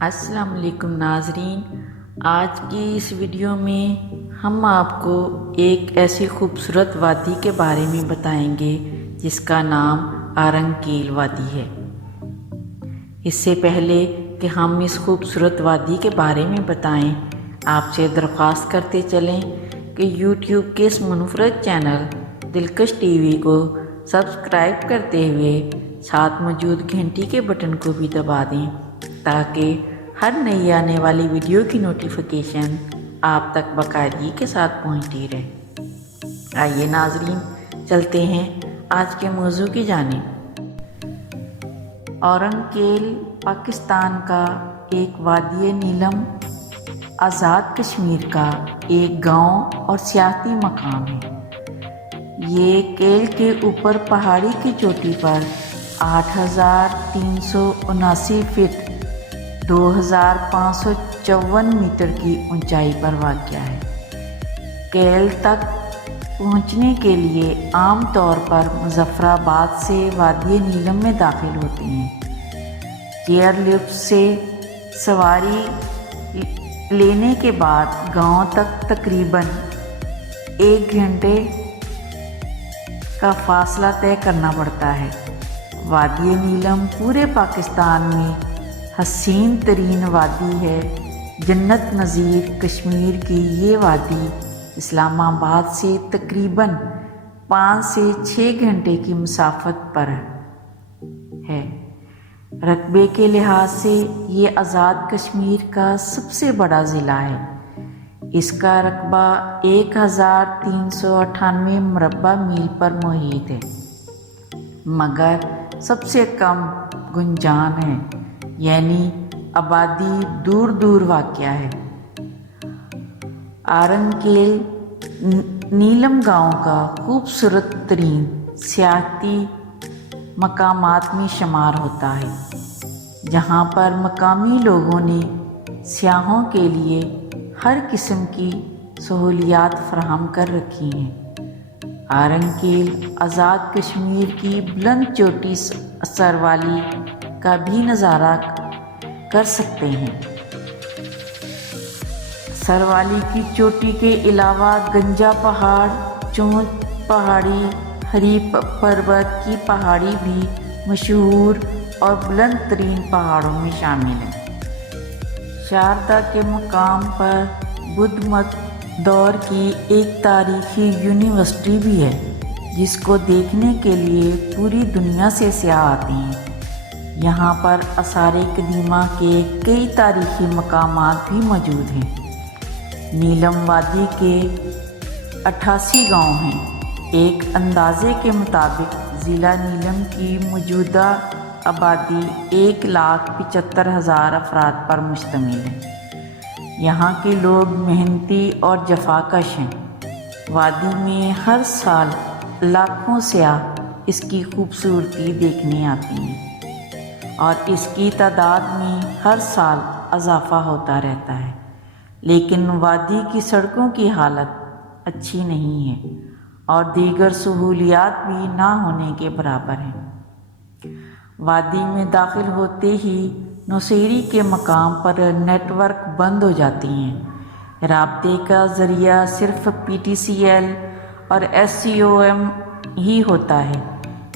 السلام علیکم ناظرین، آج کی اس ویڈیو میں ہم آپ کو ایک ایسی خوبصورت وادی کے بارے میں بتائیں گے جس کا نام آرنگ کیل وادی ہے۔ اس سے پہلے کہ ہم اس خوبصورت وادی کے بارے میں بتائیں، آپ سے درخواست کرتے چلیں کہ یوٹیوب کے اس منفرد چینل دلکش ٹی وی کو سبسکرائب کرتے ہوئے ساتھ موجود گھنٹی کے بٹن کو بھی دبا دیں تاکہ ہر نئی آنے والی ویڈیو کی نوٹیفیکیشن آپ تک باقاعدگی کے ساتھ پہنچتی رہے۔ آئیے ناظرین، چلتے ہیں آج کے موضوع کی جانب۔ آرنگ کیل پاکستان کا ایک وادی نیلم آزاد کشمیر کا ایک گاؤں اور سیاحتی مقام ہے۔ یہ کیل کے اوپر پہاڑی کی چوٹی پر 8,379 فٹ 2,554 میٹر کی اونچائی پر واقع ہے۔ کیل تک پہنچنے کے لیے عام طور پر مظفر آباد سے وادی نیلم میں داخل ہوتے ہیں۔ چیئر لفٹ سے سواری لینے کے بعد گاؤں تک تقریباً 1 گھنٹے کا فاصلہ طے کرنا پڑتا ہے۔ وادی نیلم پورے پاکستان میں حسین ترین وادی ہے۔ جنت نظیر کشمیر کی یہ وادی اسلام آباد سے تقریباً 5 سے 6 گھنٹے کی مسافت پر ہے۔ رقبے کے لحاظ سے یہ آزاد کشمیر کا سب سے بڑا ضلع ہے۔ اس کا رقبہ 1,398 مربع میل پر محیط ہے، مگر سب سے کم گنجان ہے، یعنی آبادی دور دور واقع ہے۔ آرنگ کیل نیلم گاؤں کا خوبصورت ترین سیاحتی مقامات میں شمار ہوتا ہے، جہاں پر مقامی لوگوں نے سیاحوں کے لیے ہر قسم کی سہولیات فراہم کر رکھی ہیں۔ آرنگ کیل آزاد کشمیر کی بلند چوٹی سروالی کا بھی نظارہ کر سکتے ہیں۔ سروالی کی چوٹی کے علاوہ گنجا پہاڑ، چونچ پہاڑی، ہری پربت کی پہاڑی بھی مشہور اور بلند ترین پہاڑوں میں شامل ہیں۔ شاردا کے مقام پر بدھ مت دور کی ایک تاریخی یونیورسٹی بھی ہے، جس کو دیکھنے کے لیے پوری دنیا سے سیاح آتے ہیں۔ یہاں پر آثار قدیمہ کے کئی تاریخی مقامات بھی موجود ہیں۔ نیلم وادی کے 88 گاؤں ہیں۔ ایک اندازے کے مطابق ضلع نیلم کی موجودہ آبادی 1,75,000 افراد پر مشتمل ہے۔ یہاں کے لوگ محنتی اور جفاکش ہیں۔ وادی میں ہر سال لاکھوں سیاح اس کی خوبصورتی دیکھنے آتے ہیں اور اس کی تعداد میں ہر سال اضافہ ہوتا رہتا ہے، لیکن وادی کی سڑکوں کی حالت اچھی نہیں ہے اور دیگر سہولیات بھی نہ ہونے کے برابر ہیں۔ وادی میں داخل ہوتے ہی نوشیری کے مقام پر نیٹ ورک بند ہو جاتی ہیں۔ رابطے کا ذریعہ صرف PTCL اور SCOM ہی ہوتا ہے،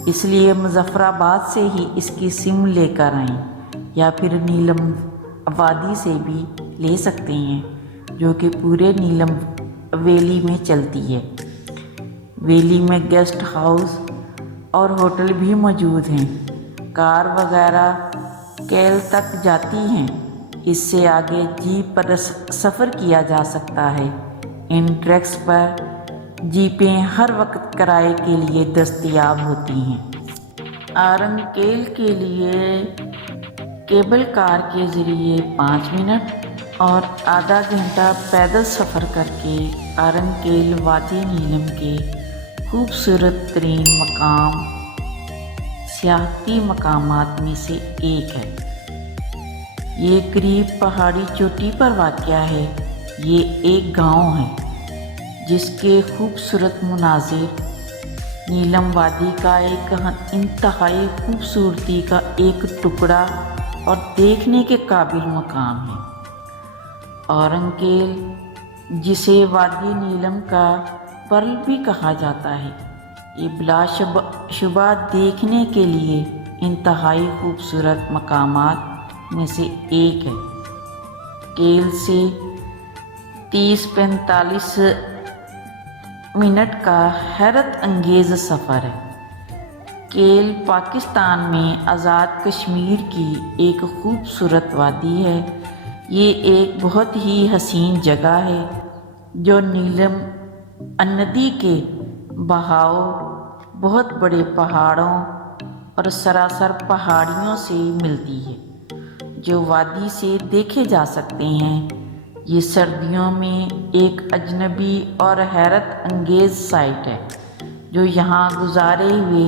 اس لیے مظفر آباد سے ہی اس کی سم لے کر آئیں یا پھر نیلم وادی سے بھی لے سکتے ہیں، جو کہ پورے نیلم ویلی میں چلتی ہے۔ ویلی میں گیسٹ ہاؤس اور ہوٹل بھی موجود ہیں۔ کار وغیرہ کیل تک جاتی ہیں۔ اس سے آگے جیپ پر سفر کیا جا سکتا ہے۔ ان ٹریکس پر جیپیں ہر وقت کرائے کے لیے دستیاب ہوتی ہیں۔ آرنگ کیل کے لیے کیبل کار کے ذریعے 5 منٹ اور آدھا گھنٹہ پیدل سفر کر کے آرنگ کیل وادی نیلم کے خوبصورت ترین سیاحتی مقامات میں سے ایک ہے۔ یہ قریب پہاڑی چوٹی پر واقع ہے۔ یہ ایک گاؤں ہے جس کے خوبصورت مناظر نیلم وادی کا ایک انتہائی خوبصورتی کا ایک ٹکڑا اور دیکھنے کے قابل مقام ہے۔ اورنگیل، جسے وادی نیلم کا پرل بھی کہا جاتا ہے، یہ بلا شبہ دیکھنے کے لیے انتہائی خوبصورت مقامات میں سے ایک ہے۔ کیل سے 30-45 منٹ کا حیرت انگیز سفر ہے۔ کیل پاکستان میں آزاد کشمیر کی ایک خوبصورت وادی ہے۔ یہ ایک بہت ہی حسین جگہ ہے جو نیلم ندی کے بہاؤ، بہت بڑے پہاڑوں اور سراسر پہاڑیوں سے ملتی ہے، جو وادی سے دیکھے جا سکتے ہیں۔ یہ سردیوں میں ایک اجنبی اور حیرت انگیز سائٹ ہے جو یہاں گزارے ہوئے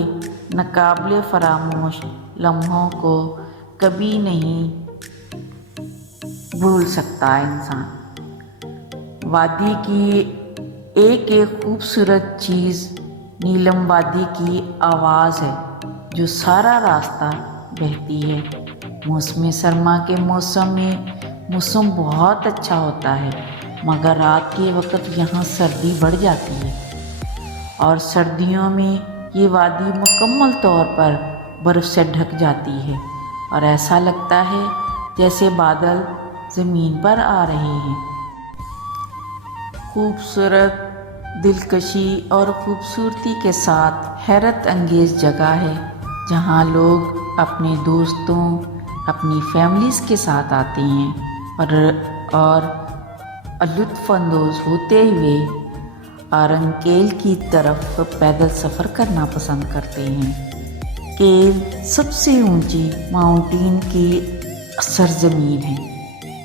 ناقابل فراموش لمحوں کو کبھی نہیں بھول سکتا انسان۔ وادی کی ایک خوبصورت چیز نیلم وادی کی آواز ہے جو سارا راستہ بہتی ہے۔ موسم سرما کے موسم میں موسم بہت اچھا ہوتا ہے، مگر رات کے وقت یہاں سردی بڑھ جاتی ہے، اور سردیوں میں یہ وادی مکمل طور پر برف سے ڈھک جاتی ہے اور ایسا لگتا ہے جیسے بادل زمین پر آ رہے ہیں۔ خوبصورت، دلکشی اور خوبصورتی کے ساتھ حیرت انگیز جگہ ہے جہاں لوگ اپنے دوستوں، اپنی فیملیز کے ساتھ آتے ہیں اور لطف اندوز ہوتے ہوئے اورنگیل کی طرف پیدل سفر کرنا پسند کرتے ہیں۔ کیل سب سے اونچی ماؤنٹین کی سرزمین ہے۔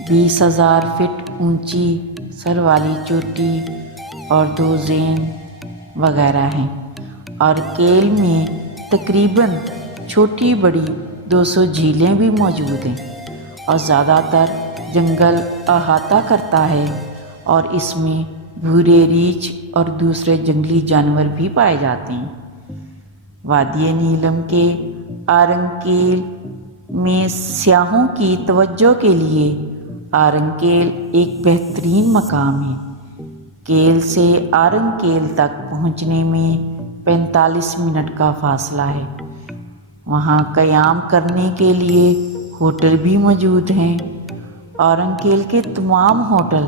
20,000 فٹ اونچی سر والی چوٹی اور 2 زین وغیرہ ہیں، اور کیل میں تقریباً چھوٹی بڑی 200 جھیلیں بھی موجود ہیں، اور زیادہ تر جنگل احاطہ کرتا ہے، اور اس میں بھورے ریچھ اور دوسرے جنگلی جانور بھی پائے جاتے ہیں۔ وادی نیلم کے اورنگیل میں سیاحوں کی توجہ کے لیے اورنگیل ایک بہترین مقام ہے۔ کیل سے اورنگیل تک پہنچنے میں 45 منٹ کا فاصلہ ہے۔ وہاں قیام کرنے کے لیے ہوٹل بھی موجود ہیں۔ اورنگیل کے تمام ہوٹل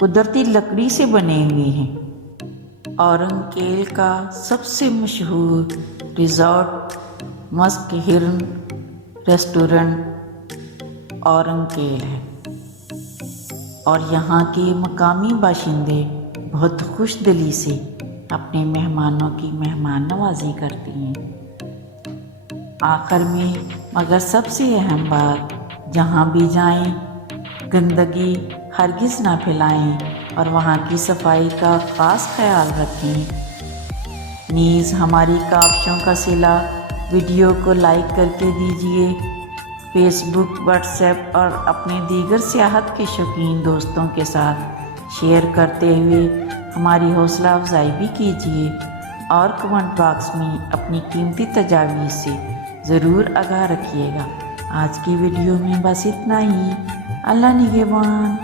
قدرتی لکڑی سے بنے ہوئے ہیں۔ اورنگیل کا سب سے مشہور ریزورٹ مسک ہرن ریسٹورنٹ اورنگیل ہے، اور یہاں کے مقامی باشندے بہت خوش دلی سے اپنے مہمانوں کی مہمان نوازی کرتے ہیں۔ آخر میں مگر سب سے اہم بات، جہاں بھی جائیں گندگی ہرگز نہ پھیلائیں اور وہاں کی صفائی کا خاص خیال رکھیں۔ نیز ہماری کاوشوں کا صلہ ویڈیو کو لائک کر کے دیجیے۔ فیس بک، واٹس ایپ اور اپنے دیگر سیاحت کے شوقین دوستوں کے ساتھ شیئر کرتے ہوئے ہماری حوصلہ افزائی بھی کیجیے، اور کمنٹ باکس میں اپنی قیمتی تجاویز سے ضرور آگاہ رکھیے گا۔ آج کی ویڈیو میں بس اتنا ہی۔ اللہ نگہبان۔